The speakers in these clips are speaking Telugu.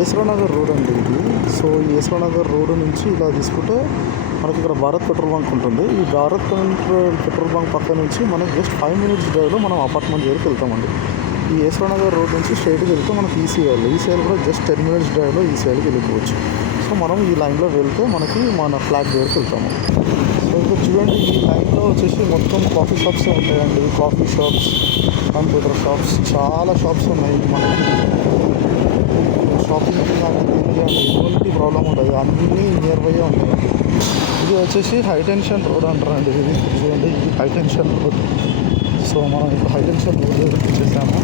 ఈశ్వరనగర్ రోడ్ అండి ఇది. సో ఈ ఈశ్వరనగర్ రోడ్ నుంచి ఇలా తీసుకుంటే మనకి ఇక్కడ భారత్ పెట్రోల్ బంక్ ఉంటుంది. ఈ భారత్ పెట్రోల్ బంక్ పక్క నుంచి మనకి జస్ట్ 5 minutes డ్రైవ్లో మనం అపార్ట్మెంట్ దగ్గరికి వెళ్తామండి. ఈ ఈశ్వరనగర్ రోడ్ నుంచి స్ట్రైట్గా వెళ్తే మనకి ఈసీఐలో కూడా జస్ట్ 10 minutes డ్రైవ్లో ఈసీఐకి వెళ్ళిపోవచ్చు. సో మనం ఈ లైన్లో వెళ్తే మనకి మన ఫ్లాట్ దగ్గరికి వెళ్తాము. సో ఇక్కడ చూడండి, ఈ లైన్లో వచ్చేసి మొత్తం కాఫీ షాప్స్ ఉంటాయండి. కాఫీ షాప్స్, కంప్యూటర్ షాప్స్, చాలా షాప్స్ ఉన్నాయి. మనకి షాపింగ్ కానీ ఎటువంటి ప్రాబ్లం ఉండదు, అన్నీ నియర్ బై ఉన్నాయి. ఇది వచ్చేసి హై టెన్షన్ రోడ్ అంటారండి. ఇది చూడండి, ఇది హై టెన్షన్ రోడ్. సో మనం ఇప్పుడు హై టెన్షన్ రోడ్ దగ్గరికి వచ్చేసాము.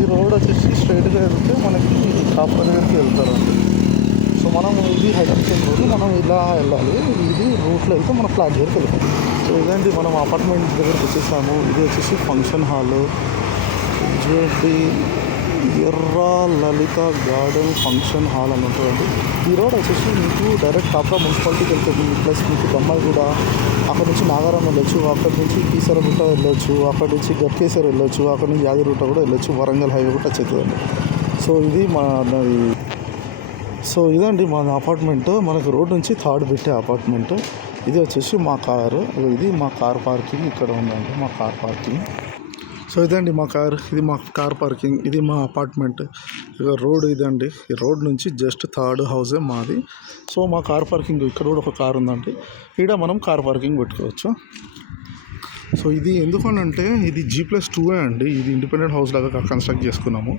ఈ రోడ్ వచ్చేసి స్ట్రైట్గా వెళ్తే మనకి కాపర్ దగ్గరికి వెళ్తారండి. సో మనం ఇది హై టెన్షన్ రోడ్, మనం ఇలా వెళ్ళాలి. ఇది రూట్లో వెళ్తే మన ఫ్లాట్ దగ్గరికి వెళ్తాం. సో ఇదండి, మనం అపార్ట్మెంట్ దగ్గరికి వచ్చేసాము. ఇది వచ్చేసి ఫంక్షన్ హాల్. చూడండి, ఎర్ర లలిత గార్డెన్ ఫంక్షన్ హాల్ అని ఉంటుందండి. ఈ రోడ్ వచ్చేసి మీకు డైరెక్ట్ కాపరా మున్సిపాలిటీకి వెళ్తుంది. ప్లస్ మీకు బొమ్మాయి కూడా, అక్కడ నుంచి నాగారం వెళ్ళొచ్చు, అక్కడి నుంచి కీసరగుట్ట వెళ్ళొచ్చు, అక్కడి నుంచి గట్కేశ్వర్ వెళ్ళొచ్చు, అక్కడి నుంచి యాదిగుట్ట కూడా వెళ్ళొచ్చు. వరంగల్ హైవే కూడా టచ్ అవుతుందండి. సో ఇదండి మన అపార్ట్మెంట్. మనకు రోడ్ నుంచి థర్డ్ పెట్టే అపార్ట్మెంట్. ఇది వచ్చేసి మా కారు. ఇది మా కార్ పార్కింగ్ ఇక్కడ ఉందండి, మా కార్ పార్కింగ్. సో ఇదండి మా కార్, ఇది మా కార్ పార్కింగ్, ఇది మా అపార్ట్మెంట్. ఇక రోడ్ ఇదండి, ఈ రోడ్ నుంచి జస్ట్ థర్డ్ హౌసే మాది. సో మా కార్ పార్కింగ్ ఇక్కడ కూడా ఒక కార్ ఉందండి. ఇక్కడ మనం కార్ పార్కింగ్ పెట్టుకోవచ్చు. సో ఇది ఎందుకనంటే ఇది G+2 అండి. ఇది ఇండిపెండెంట్ హౌస్ లాగా కన్స్ట్రక్ట్ చేసుకున్నాము.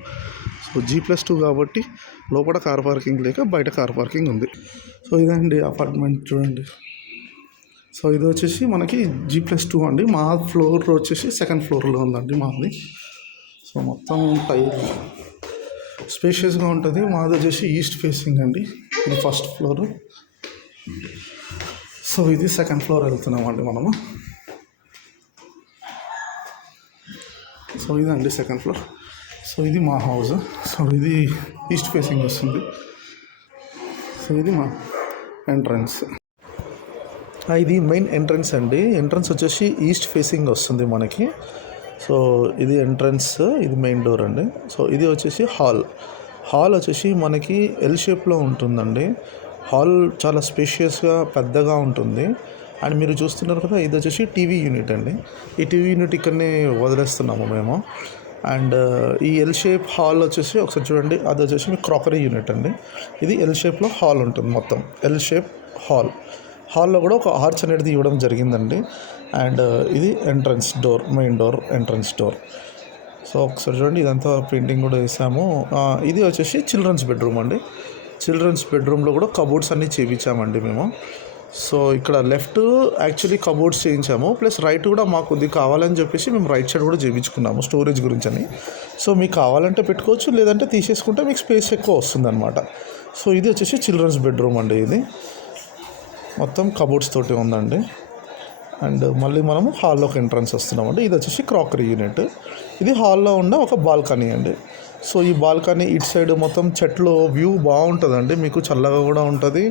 సో G+2 కాబట్టి లోపల కార్ పార్కింగ్ లేక బయట కార్ పార్కింగ్ ఉంది. సో ఇదండి అపార్ట్మెంట్ చూడండి. సో ఇది వచ్చేసి మనకి G+2 అండి. మా ఫ్లోర్ వచ్చేసి సెకండ్ ఫ్లోర్లో ఉందండి మాది. సో మొత్తం టైర్ స్పేషియస్గా ఉంటుంది. మాది వచ్చేసి ఈస్ట్ ఫేసింగ్ అండి. ఇది ఫస్ట్ ఫ్లోర్. సో ఇది సెకండ్ ఫ్లోర్ వెళ్తున్నామండి మనము. సో ఇదండి సెకండ్ ఫ్లోర్. సో ఇది మా హౌస్. సో ఇది ఈస్ట్ ఫేసింగ్ వస్తుంది. సో ఇది మా ఎంట్రన్స్. ఇది మెయిన్ ఎంట్రన్స్ అండి. ఎంట్రన్స్ వచ్చేసి ఈస్ట్ ఫేసింగ్ వస్తుంది మనకి. సో ఇది ఎంట్రన్స్, ఇది మెయిన్ డోర్ అండి. సో ఇది వచ్చేసి హాల్ వచ్చేసి మనకి ఎల్ షేప్లో ఉంటుందండి. హాల్ చాలా స్పేషియస్గా పెద్దగా ఉంటుంది. అండ్ మీరు చూస్తున్నారు కదా, ఇది వచ్చేసి టీవీ యూనిట్ అండి. ఈ టీవీ యూనిట్ ఇక్కడనే వదిలేస్తున్నాము మేము. అండ్ ఈ ఎల్ షేప్ హాల్ వచ్చేసి ఒకసారి చూడండి, అది వచ్చేసి మీ క్రాకరీ యూనిట్ అండి. ఇది ఎల్ షేప్లో హాల్ ఉంటుంది మొత్తం, ఎల్ షేప్ హాల్లో కూడా ఒక ఆర్చ్ అనేది ఇవ్వడం జరిగిందండి. అండ్ ఇది entrance door, main door, entrance door. So ఒకసారి చూడండి, ఇదంతా పెయింటింగ్ కూడా వేసాము. ఇది వచ్చేసి చిల్డ్రన్స్ బెడ్రూమ్ అండి. చిల్డ్రన్స్ బెడ్రూమ్లో కూడా కబోర్డ్స్ అన్నీ చేయించామండి మేము. సో ఇక్కడ లెఫ్ట్ యాక్చువల్లీ కబోర్డ్స్ చేయించాము, ప్లస్ రైట్ కూడా మాకు ఇది కావాలని చెప్పేసి మేము రైట్ సైడ్ కూడా చేయించుకున్నాము స్టోరేజ్ గురించి అని. సో మీకు కావాలంటే పెట్టుకోవచ్చు, లేదంటే తీసేసుకుంటే మీకు స్పేస్ ఎక్కువ వస్తుంది అనమాట. సో ఇది వచ్చేసి చిల్డ్రన్స్ బెడ్రూమ్ అండి. ఇది మొత్తం కబోర్డ్స్ తోటి ఉందండి. అండ్ మళ్ళీ మనము హాల్లోకి ఎంట్రన్స్ వస్తున్నామండి. ఇది వచ్చేసి క్రాకరీ యూనిట్. ఇది హాల్లో ఉన్న ఒక బాల్కనీ అండి. సో ఈ బాల్కనీ ఇటు సైడ్ మొత్తం చెట్లు, వ్యూ బాగుంటుందండి. మీకు చల్లగా కూడా ఉంటుంది,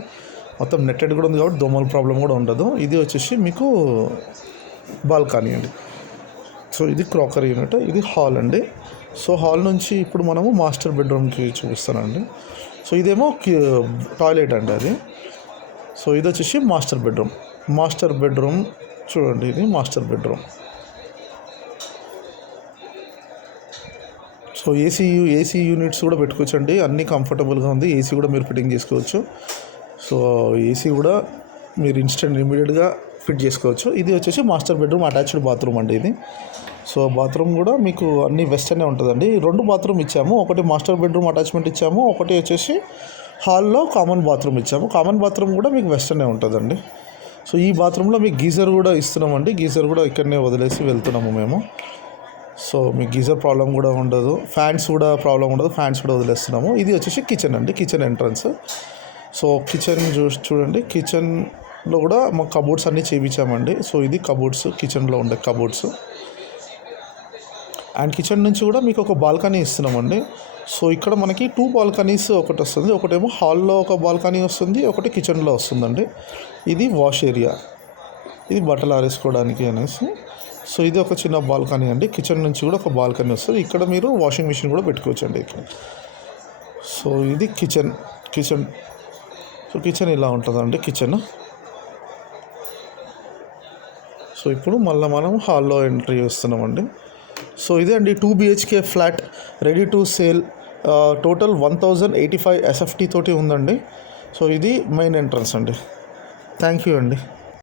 మొత్తం నెట్టెడ్ కూడా ఉంది కాబట్టి దోమల ప్రాబ్లం కూడా ఉండదు. ఇది వచ్చేసి మీకు బాల్కనీ అండి. సో ఇది క్రాకరీ యూనిట్, ఇది హాల్ అండి. సో హాల్ నుంచి ఇప్పుడు మనము మాస్టర్ బెడ్రూమ్కి చూపిస్తానండి. సో ఇదేమో టాయిలెట్ అండి అది. సో ఇది వచ్చేసి మాస్టర్ బెడ్రూమ్ చూడండి, ఇది master bedroom. So AC units కూడా పెట్టుకోవచ్చు అండి, అన్నీ కంఫర్టబుల్గా ఉంది. ఏసీ కూడా మీరు ఫిట్టింగ్ చేసుకోవచ్చు. సో ఏసీ కూడా మీరు ఇమీడియట్గా ఫిట్ చేసుకోవచ్చు. ఇది వచ్చేసి మాస్టర్ బెడ్రూమ్ అటాచ్డ్ బాత్రూమ్ అండి ఇది. సో బాత్రూమ్ కూడా మీకు అన్ని వెస్టర్నే ఉంటుందండి. 2 బాత్రూమ్ ఇచ్చాము, ఒకటి మాస్టర్ బెడ్రూమ్ అటాచ్మెంట్ ఇచ్చాము, ఒకటి వచ్చేసి హాల్లో కామన్ బాత్రూమ్ ఇచ్చాము. కామన్ బాత్రూమ్ కూడా మీకు వెస్టర్నే ఉంటుందండి. సో ఈ బాత్రూంలో మీకు గీజర్ కూడా ఇస్తున్నామండి. గీజర్ కూడా ఇక్కడనే వదిలేసి వెళ్తున్నాము మేము. సో మీకు గీజర్ ప్రాబ్లం కూడా ఉండదు, ఫ్యాన్స్ కూడా ప్రాబ్లం ఉండదు, ఫ్యాన్స్ కూడా వదిలేస్తున్నాము. ఇది వచ్చేసి కిచెన్ అండి, కిచెన్ ఎంట్రన్స్. సో కిచెన్ చూడండి, కిచెన్లో కూడా మాకు కబోర్డ్స్ అన్నీ చేయించామండి. సో ఇది కబోర్డ్స్, కిచెన్లో ఉండే కబోర్డ్స్. అండ్ కిచెన్ నుంచి కూడా మీకు ఒక బాల్కనీ ఇస్తున్నామండి. సో ఇక్కడ మనకి 2 బాల్కనీస్ ఒకటి వస్తుంది, ఒకటేమో హాల్లో ఒక బాల్కనీ వస్తుంది, ఒకటి కిచెన్లో వస్తుందండి. ఇది వాష్ ఏరియా, ఇది బట్టలు ఆరేసుకోవడానికి అనేసి. సో ఇది ఒక చిన్న బాల్కనీ అండి. కిచెన్ నుంచి కూడా ఒక బాల్కనీ వస్తుంది. ఇక్కడ మీరు వాషింగ్ మిషన్ కూడా పెట్టుకోవచ్చు అండి ఇక్కడ. సో ఇది కిచెన్. సో కిచెన్ ఇలా ఉంటుందండి కిచెన్. సో ఇప్పుడు మళ్ళీ మనం హాల్లో ఎంట్రీ చేస్తున్నామండి. సో ఇదే అండి 2 BHK flat ready to sale. Total 1085 SFT తోటి ఉందండి. సో ఇది మెయిన్ ఎంట్రన్స్ అండి. థ్యాంక్ యూ అండి.